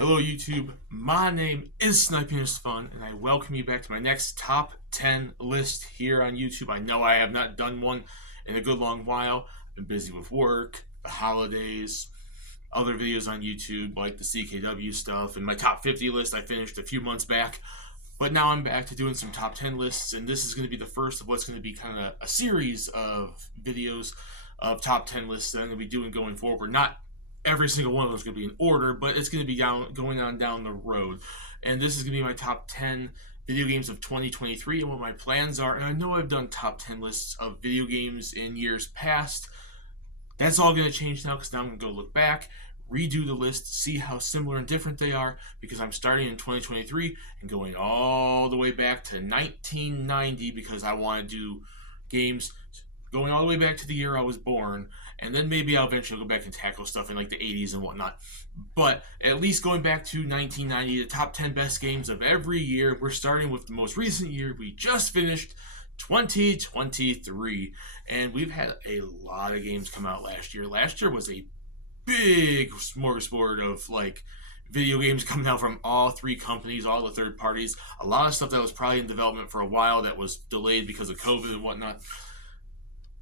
Hello YouTube, my name is Sniping is Fun, and I welcome you back to my next top 10 list here on YouTube. I know I have not done one in a good long while. I've been busy with work, the holidays, other videos on YouTube like the CKW stuff, and my top 50 list I finished a few months back. But now I'm back to doing some top 10 lists, and this is going to be the first of what's going to be kind of a series of videos of top 10 lists that I'm going to be doing going forward. Not every single one of them is going to be in order, but it's going to be going on down the road. And this is going to be my top 10 video games of 2023 and what my plans are. And I know I've done top 10 lists of video games in years past. That's all going to change now because now I'm going to go look back, redo the list, see how similar and different they are, because I'm starting in 2023 and going all the way back to 1990 because I want to do games going all the way back to the year I was born, and then maybe I'll eventually go back and tackle stuff in like the 80s and whatnot. But at least going back to 1990, the top 10 best games of every year. We're starting with the most recent year. We just finished 2023, and we've had a lot of games come out last year. Last year was a big smorgasbord of like video games coming out from all three companies, all the third parties. A lot of stuff that was probably in development for a while that was delayed because of COVID and whatnot.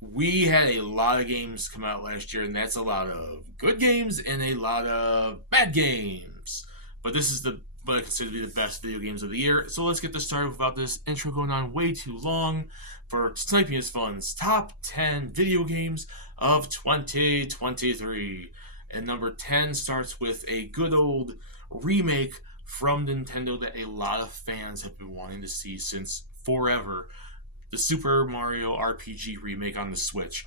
We had a lot of games come out last year, and that's a lot of good games and a lot of bad games. But this is what I consider to be the best video games of the year. So let's get this started without this intro going on way too long. For Sniping is Fun's top 10 video games of 2023. And number 10 starts with a good old remake from Nintendo that a lot of fans have been wanting to see since forever. The Super Mario RPG remake on the Switch.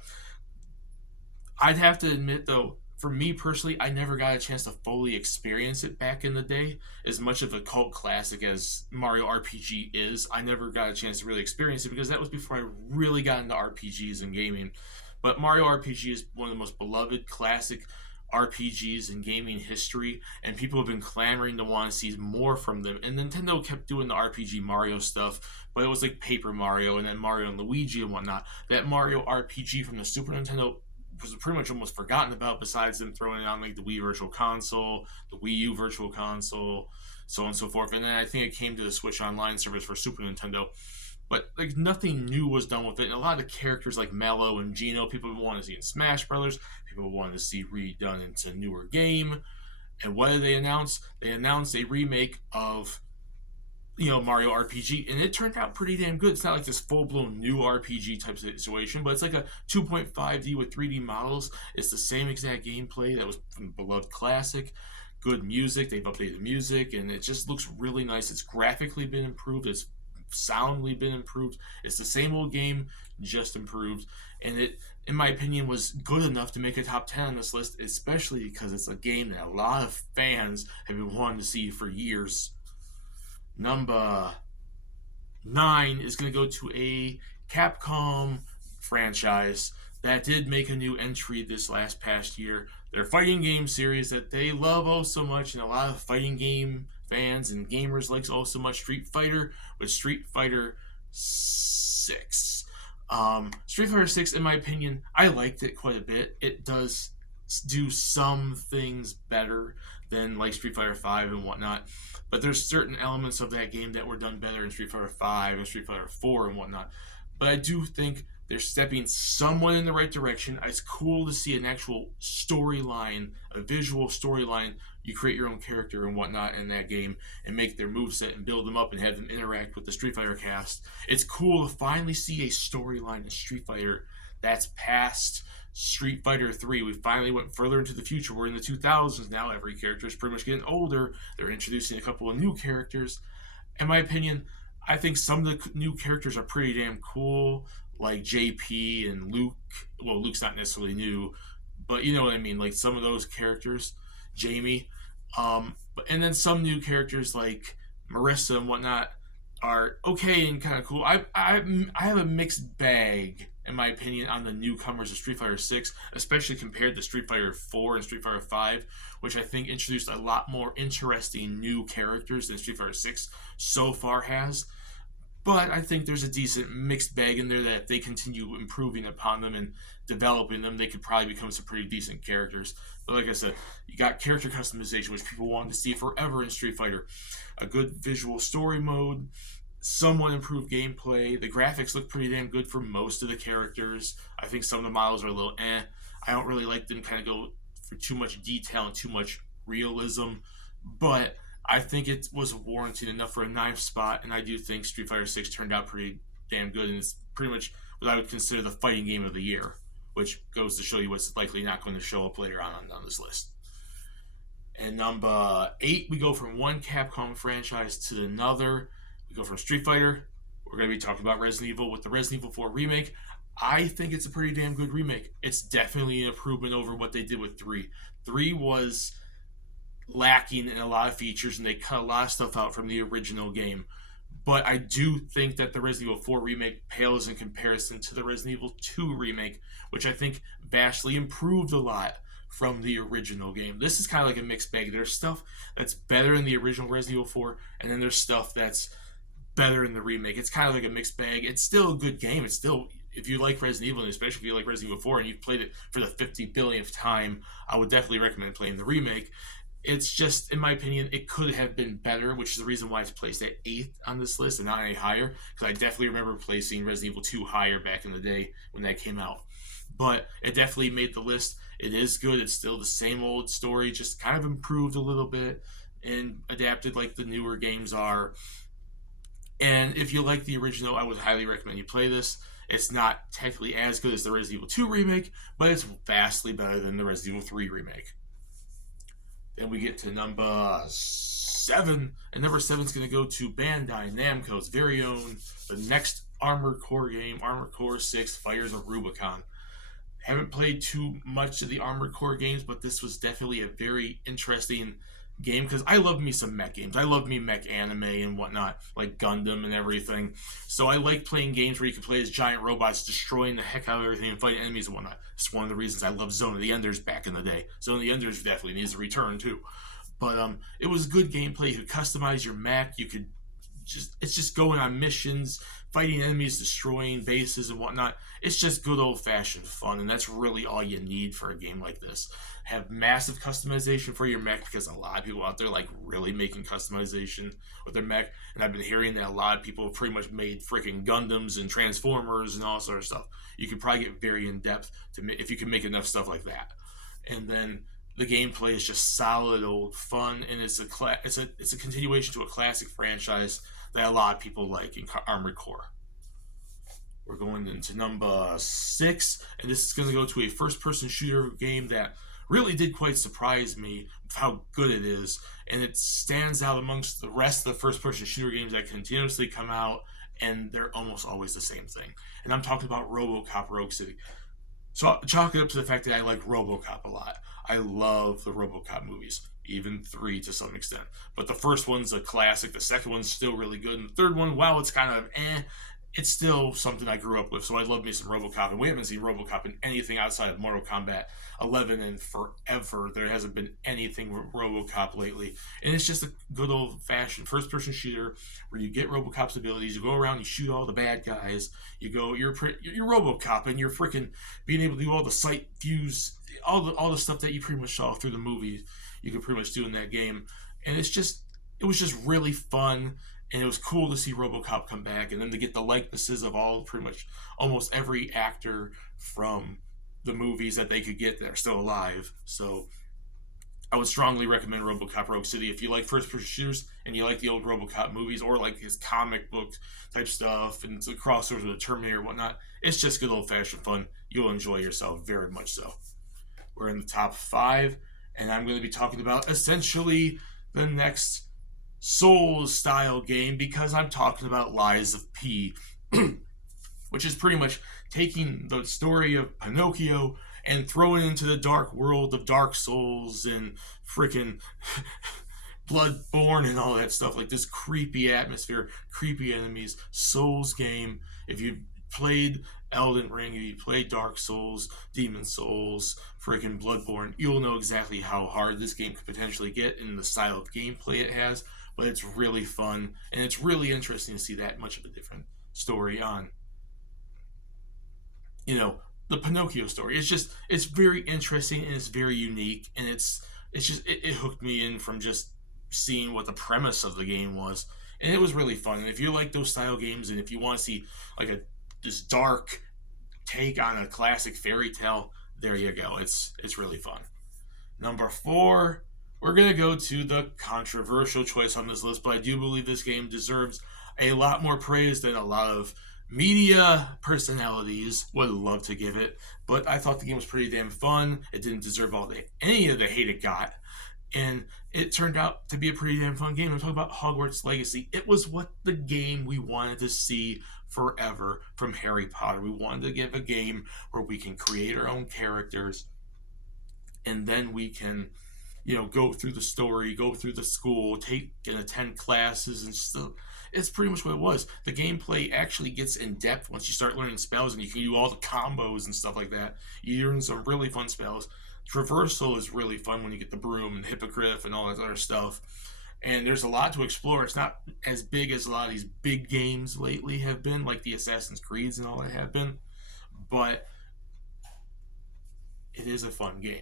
I'd have to admit, though, for me personally, I never got a chance to fully experience it back in the day. As much of a cult classic as Mario RPG is, I never got a chance to really experience it because that was before I really got into RPGs and gaming. But Mario RPG is one of the most beloved classic RPGs in gaming history, and people have been clamoring to want to see more from them. And Nintendo kept doing the RPG Mario stuff, but it was like Paper Mario and then Mario and Luigi and whatnot. That Mario RPG from the Super Nintendo was pretty much almost forgotten about, besides them throwing it on like the Wii Virtual Console, the Wii U Virtual Console, so on and so forth. And then I think it came to the Switch Online service for Super Nintendo. But like nothing new was done with it, and a lot of the characters like Mallow and Geno, people want to see in Smash Brothers. People wanted to see redone into a newer game. And what did they announce? They announced a remake of Mario RPG, and it turned out pretty damn good. It's not like this full blown new RPG type situation, but it's like a 2.5D with 3D models. It's the same exact gameplay that was from the beloved classic. Good music. They've updated the music, and it just looks really nice. It's graphically been improved. It's soundly been improved. It's the same old game, just improved, and it, in my opinion, was good enough to make a top 10 on this list, especially because it's a game that a lot of fans have been wanting to see for years. Number 9 is going to go to a Capcom franchise that did make a new entry this past year. Their fighting game series that they love oh so much, and a lot of fighting game fans and gamers like oh so much, Street Fighter, with Street Fighter 6. Street Fighter 6, in my opinion, I liked it quite a bit. It does do some things better than like Street Fighter 5 and whatnot, but there's certain elements of that game that were done better in Street Fighter 5 and Street Fighter 4 and whatnot. But I do think they're stepping somewhat in the right direction. It's cool to see an actual storyline, a visual storyline. You create your own character and whatnot in that game and make their moveset and build them up and have them interact with the Street Fighter cast. It's cool to finally see a storyline in Street Fighter that's past Street Fighter 3. We finally went further into the future. We're in the 2000s now. Every character is pretty much getting older. They're introducing a couple of new characters. In my opinion, I think some of the new characters are pretty damn cool, like JP and Luke. Well, Luke's not necessarily new, but you know what I mean. Like some of those characters, Jamie, and then some new characters like Marissa and whatnot are okay and kind of cool. I have a mixed bag in my opinion on the newcomers of Street Fighter 6, especially compared to Street Fighter 4 and Street Fighter 5, which I think introduced a lot more interesting new characters than Street Fighter 6 so far has. But I think there's a decent mixed bag in there that if they continue improving upon them and developing them, they could probably become some pretty decent characters. But like I said, you got character customization, which people wanted to see forever in Street Fighter. A good visual story mode, somewhat improved gameplay. The graphics look pretty damn good for most of the characters. I think some of the models are a little eh. I don't really like them kind of go for too much detail and too much realism, but I think it was warranted enough for a ninth spot, and I do think Street Fighter 6 turned out pretty damn good, and it's pretty much what I would consider the fighting game of the year, which goes to show you what's likely not going to show up later on this list. And number 8, we go from one Capcom franchise to another. We go from Street Fighter. We're going to be talking about Resident Evil with the Resident Evil 4 remake. I think it's a pretty damn good remake. It's definitely an improvement over what they did with 3. 3 was lacking in a lot of features, and they cut a lot of stuff out from the original game. But I do think that the Resident Evil 4 remake pales in comparison to the Resident Evil 2 remake, which I think vastly improved a lot from the original game. This is kind of like a mixed bag. There's stuff that's better in the original Resident Evil 4, and then there's stuff that's better in the remake. It's kind of like a mixed bag. It's still a good game. It's still, if you like Resident Evil, and especially if you like Resident Evil 4 and you've played it for the 50 billionth time, I would definitely recommend playing the remake. It's just, in my opinion, it could have been better, which is the reason why it's placed at 8th on this list and not any higher, because I definitely remember placing Resident Evil 2 higher back in the day when that came out. But it definitely made the list. It is good. It's still the same old story, just kind of improved a little bit and adapted like the newer games are. And if you like the original, I would highly recommend you play this. It's not technically as good as the Resident Evil 2 remake, but it's vastly better than the Resident Evil 3 remake. Then we get to number 7, and number 7 is going to go to Bandai Namco's very own, the next Armored Core game, Armored Core 6 Fires of Rubicon. Haven't played too much of the Armored Core games, but this was definitely a very interesting game, because I love me some mech games. I love me mech anime and whatnot, like Gundam and everything. So I like playing games where you can play as giant robots destroying the heck out of everything and fighting enemies and whatnot. It's one of the reasons I love Zone of the Enders back in the day. Zone of the Enders definitely needs a return too. But it was good gameplay. You could customize your mech. You could it's just going on missions, fighting enemies, destroying bases and whatnot. It's just good old-fashioned fun, and that's really all you need for a game like this. Have massive customization for your mech, because a lot of people out there like really making customization with their mech, and I've been hearing that a lot of people have pretty much made freaking Gundams and Transformers and all sort of stuff. You could probably get very in-depth if you can make enough stuff like that. And then the gameplay is just solid old fun, and it's a continuation to a classic franchise that a lot of people like in Armored Core. We're going into number 6, and this is going to go to a first-person shooter game that really did quite surprise me with how good it is, and it stands out amongst the rest of the first-person shooter games that continuously come out, and they're almost always the same thing. And I'm talking about RoboCop Rogue City. So chalk it up to the fact that I like RoboCop a lot. I love the RoboCop movies, even 3 to some extent. But the first one's a classic, the second one's still really good, and the third one, while it's kind of it's still something I grew up with, so I love me some RoboCop, and we haven't seen RoboCop in anything outside of Mortal Kombat 11 in forever. There hasn't been anything with RoboCop lately, and it's just a good old-fashioned first-person shooter where you get RoboCop's abilities, you go around, you shoot all the bad guys, you're RoboCop, and you're freaking being able to do all the sight views, all the stuff that you pretty much saw through the movies, you could pretty much do in that game, and it was just really fun. And it was cool to see RoboCop come back, and then to get the likenesses of pretty much almost every actor from the movies that they could get that are still alive. So I would strongly recommend RoboCop Rogue City if you like first-person shooters and you like the old RoboCop movies, or like his comic book type stuff and the crossovers with the Terminator and whatnot. It's just good old-fashioned fun. You'll enjoy yourself very much so. We're in the top 5, and I'm going to be talking about essentially the next Souls-style game, because I'm talking about Lies of P, which is pretty much taking the story of Pinocchio and throwing it into the dark world of Dark Souls and freaking Bloodborne and all that stuff, like this creepy atmosphere, creepy enemies, Souls game. If you played Elden Ring, if you played Dark Souls, Demon Souls, freaking Bloodborne, you'll know exactly how hard this game could potentially get in the style of gameplay it has. but it's really fun, and it's really interesting to see that much of a different story on, you know, the Pinocchio story. It's very interesting and it's very unique, and it hooked me in from just seeing what the premise of the game was, and it was really fun. And if you like those style games, and if you want to see like a this dark take on a classic fairy tale, there you go. It's really fun. Number four, we're gonna go to the controversial choice on this list, but I do believe this game deserves a lot more praise than a lot of media personalities would love to give it. But I thought the game was pretty damn fun. It didn't deserve any of the hate it got, and it turned out to be a pretty damn fun game. I'm talking about Hogwarts Legacy. It was what the game we wanted to see forever from Harry Potter. We wanted to give a game where we can create our own characters, and then we can, go through the story, go through the school, take and attend classes and stuff. It's pretty much what it was. The gameplay actually gets in depth once you start learning spells, and you can do all the combos and stuff like that. You learn some really fun spells. Traversal is really fun when you get the broom and hippogriff and all that other stuff. And there's a lot to explore. It's not as big as a lot of these big games lately have been, like the Assassin's Creeds and all that have been. But it is a fun game.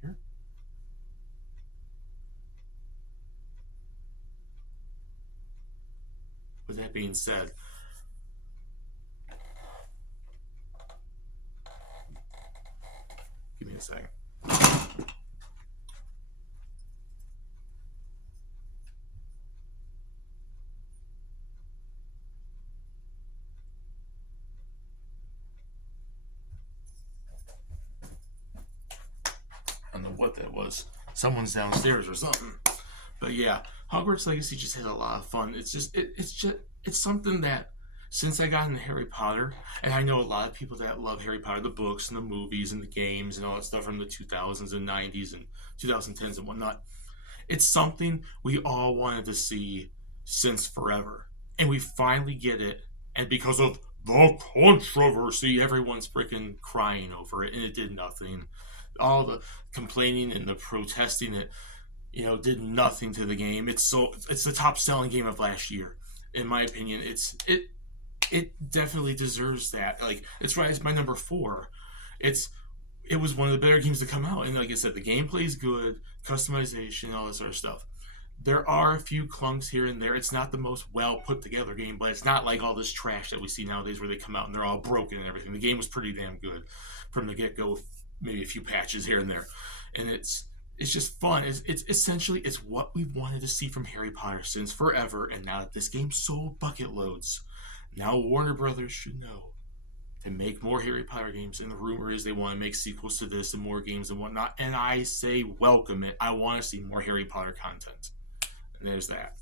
Here. With that being said, give me a second. I don't know what that was. Someone's downstairs or something. But yeah, Hogwarts Legacy just had a lot of fun. It's something that since I got into Harry Potter, and I know a lot of people that love Harry Potter, the books and the movies and the games and all that stuff from the 2000s and 90s and 2010s and whatnot. It's something we all wanted to see since forever. And we finally get it. And because of the controversy, everyone's freaking crying over it, and it did nothing. All the complaining and the protesting, it did nothing to the game. It's the top selling game of last year, in my opinion. It definitely deserves that. Like, it's right. It's my number four. It was one of the better games to come out, and like I said, the gameplay is good, customization, all that sort of stuff. There are a few clunks here and there. It's not the most well put together game, but it's not like all this trash that we see nowadays where they come out and they're all broken and everything. The game was pretty damn good from the get go. Maybe a few patches here and there, and it's just fun. It's essentially it's what we wanted to see from Harry Potter since forever. And now that this game sold bucket loads, now Warner Brothers should know to make more Harry Potter games. And the rumor is they want to make sequels to this and more games and whatnot. And I say welcome it. I want to see more Harry Potter content. And there's that.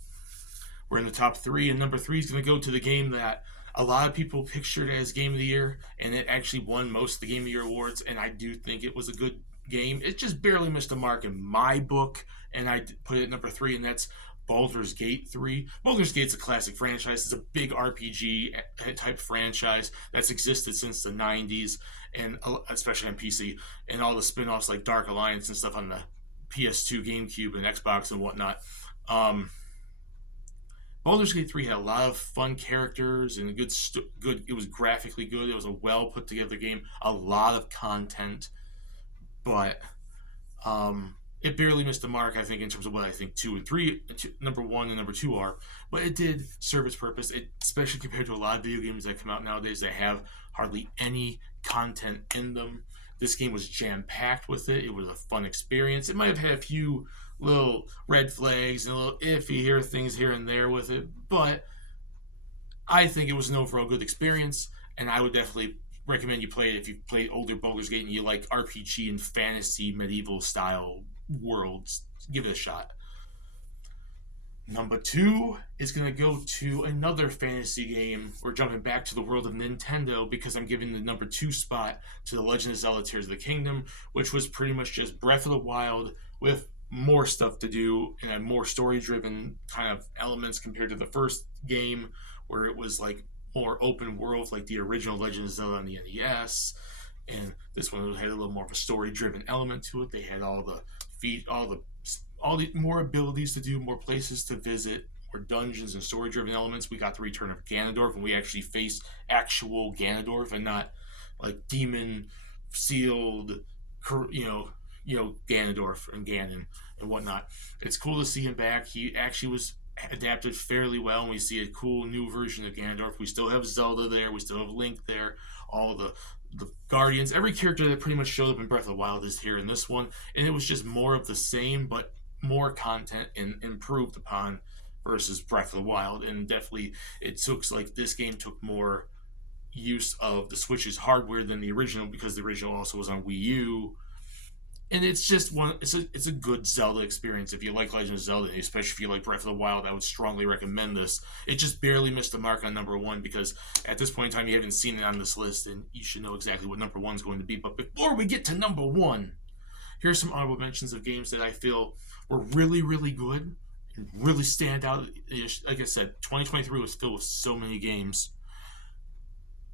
We're in the top three, and number three is going to go to the game that a lot of people pictured as Game of the Year, and it actually won most of the Game of the Year awards, and I do think it was a good game. It just barely missed the mark in my book, and I put it at number three, and that's Baldur's Gate 3. Baldur's Gate's a classic franchise. It's a big RPG type franchise that's existed since the 90s, and especially on PC, and all the spin-offs like Dark Alliance and stuff on the PS2, GameCube, and Xbox and whatnot. Baldur's Gate 3 had a lot of fun characters and good. It was graphically good. It was a well put together game. A lot of content, but it barely missed the mark. I think in terms of what I think number one and number two are. But it did serve its purpose. Especially compared to a lot of video games that come out nowadays that have hardly any content in them. This game was jam packed with it. It was a fun experience. It might have had a few little red flags and a little iffy things here and there with it, but I think it was an overall good experience, and I would definitely recommend you play it if you played older Baldur's Gate and you like RPG and fantasy medieval style worlds. Give it a shot. Number two is going to go to another fantasy game. We're jumping back to the world of Nintendo because I'm giving the number two spot to The Legend of Zelda Tears of the Kingdom, which was pretty much just Breath of the Wild with more stuff to do and more story-driven kind of elements compared to the first game where it was like more open world like the original Legend of Zelda on the NES. And this one had a little more of a story-driven element to it. They had all the more abilities to do, more places to visit, more dungeons and story-driven elements. We got the return of Ganondorf, and we actually faced actual Ganondorf and not like demon sealed, Ganondorf and Ganon and whatnot. It's cool to see him back. He actually was adapted fairly well, and we see a cool new version of Ganondorf. We still have Zelda there. We still have Link there. All the Guardians, every character that pretty much showed up in Breath of the Wild is here in this one, and it was just more of the same, but more content and improved upon versus Breath of the Wild. And definitely, it took like this game took more use of the Switch's hardware than the original, because the original also was on Wii U. And it's just it's a good Zelda experience. If you like Legend of Zelda, especially if you like Breath of the Wild, I would strongly recommend this. It just barely missed the mark on number one, because at this point in time you haven't seen it on this list, and you should know exactly what number one's going to be. But before we get to number one, here's some honorable mentions of games that I feel were really, really good and really stand out. Like I said, 2023 was filled with so many games,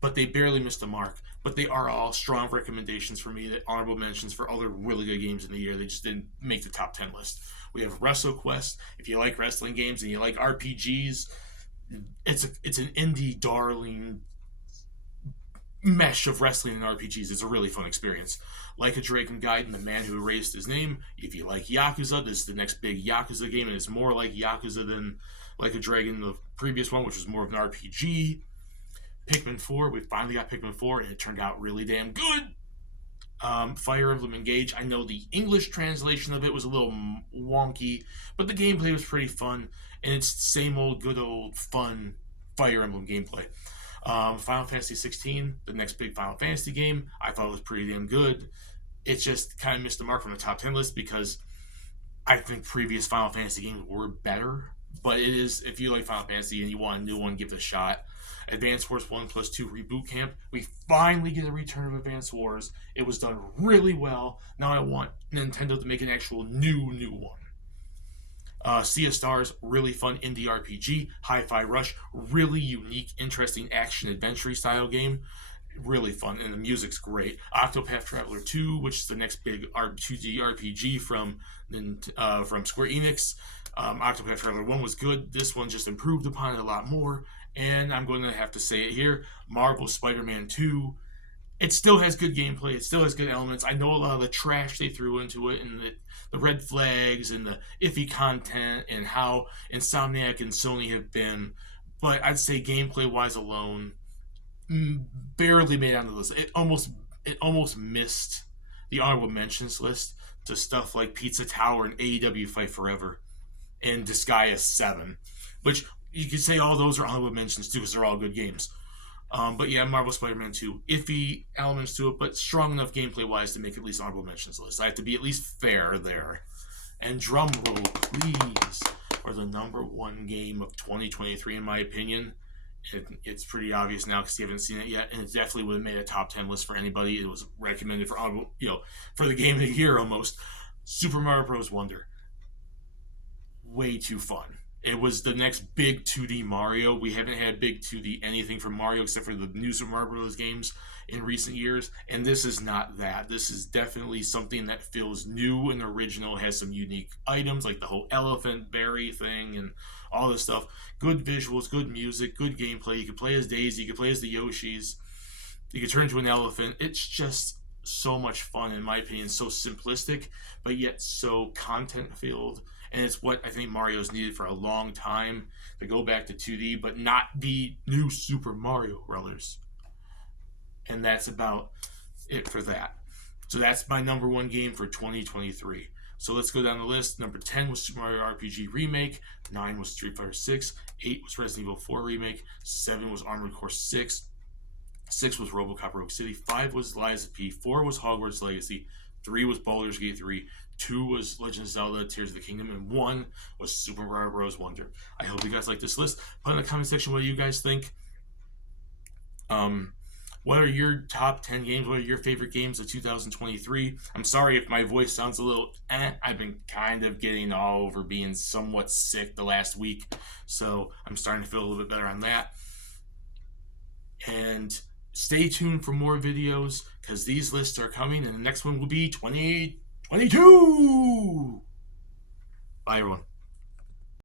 but they barely missed the mark. But they are all strong recommendations for me, that honorable mentions for other really good games in the year. They just didn't make the top 10 list. We have WrestleQuest. If you like wrestling games and you like RPGs, it's an indie darling mesh of wrestling and RPGs. It's a really fun experience. Like a Dragon Gaiden, The Man Who Erased His Name. If you like Yakuza, this is the next big Yakuza game, and it's more like Yakuza than Like a Dragon, the previous one, which was more of an RPG. Pikmin 4, we finally got Pikmin 4, and it turned out really damn good. Fire Emblem Engage, I know the English translation of it was a little wonky, but the gameplay was pretty fun, and it's the same old good old fun Fire Emblem gameplay. Final Fantasy 16, the next big Final Fantasy game, I thought it was pretty damn good. It just kind of missed the mark from the top 10 list, because I think previous Final Fantasy games were better, but it is, if you like Final Fantasy and you want a new one, give it a shot. Advance Wars 1+2 Reboot Camp. We finally get a return of Advance Wars. It was done really well. Now I want Nintendo to make an actual new one. Sea of Stars, really fun indie RPG. Hi-Fi Rush, really unique, interesting action-adventure style game. Really fun, and the music's great. Octopath Traveler 2, which is the next big 2D RPG from Square Enix. Octopath Traveler 1 was good. This one just improved upon it a lot more. And I'm going to have to say it here, Marvel Spider-Man 2, it still has good gameplay, it still has good elements. I know a lot of the trash they threw into it, and the red flags, and the iffy content, and how Insomniac and Sony have been, but I'd say gameplay-wise alone, barely made it onto the list. It almost missed the honorable mentions list to stuff like Pizza Tower and AEW Fight Forever and Disgaea 7, which you could say all those are honorable mentions too, because they're all good games. But yeah, Marvel Spider-Man 2, iffy elements to it, but strong enough gameplay-wise to make at least honorable mentions list. I have to be at least fair there. And drum roll, please, for the number one game of 2023, in my opinion. It's pretty obvious now because you haven't seen it yet, and it definitely would have made a top 10 list for anybody. It was recommended for for the game of the year almost. Super Mario Bros. Wonder. Way too fun. It was the next big 2D Mario. We haven't had big 2D anything from Mario except for the new Super Mario Bros. Games in recent years, and this is not that. This is definitely something that feels new and original. It has some unique items like the whole elephant berry thing and all this stuff. Good visuals, good music, good gameplay. You can play as Daisy, you can play as the Yoshis, you can turn into an elephant. It's just so much fun, in my opinion. So simplistic, but yet so content filled. And it's what I think Mario's needed for a long time, to go back to 2D, but not the new Super Mario Brothers. And that's about it for that. So that's my number one game for 2023. So let's go down the list. Number 10 was Super Mario RPG Remake. 9 was Street Fighter 6. 8 was Resident Evil 4 Remake. 7 was Armored Core 6. 6 was RoboCop Rogue City. 5 was Lies of P. 4 was Hogwarts Legacy. 3 was Baldur's Gate 3. 2 was Legend of Zelda Tears of the Kingdom. And 1 was Super Mario Bros. Wonder. I hope you guys like this list. Put in the comment section what you guys think. What are your top 10 games? What are your favorite games of 2023? I'm sorry if my voice sounds a little I've been kind of getting all over being somewhat sick the last week. So I'm starting to feel a little bit better on that. And stay tuned for more videos because these lists are coming, and the next one will be 2022. Bye, everyone.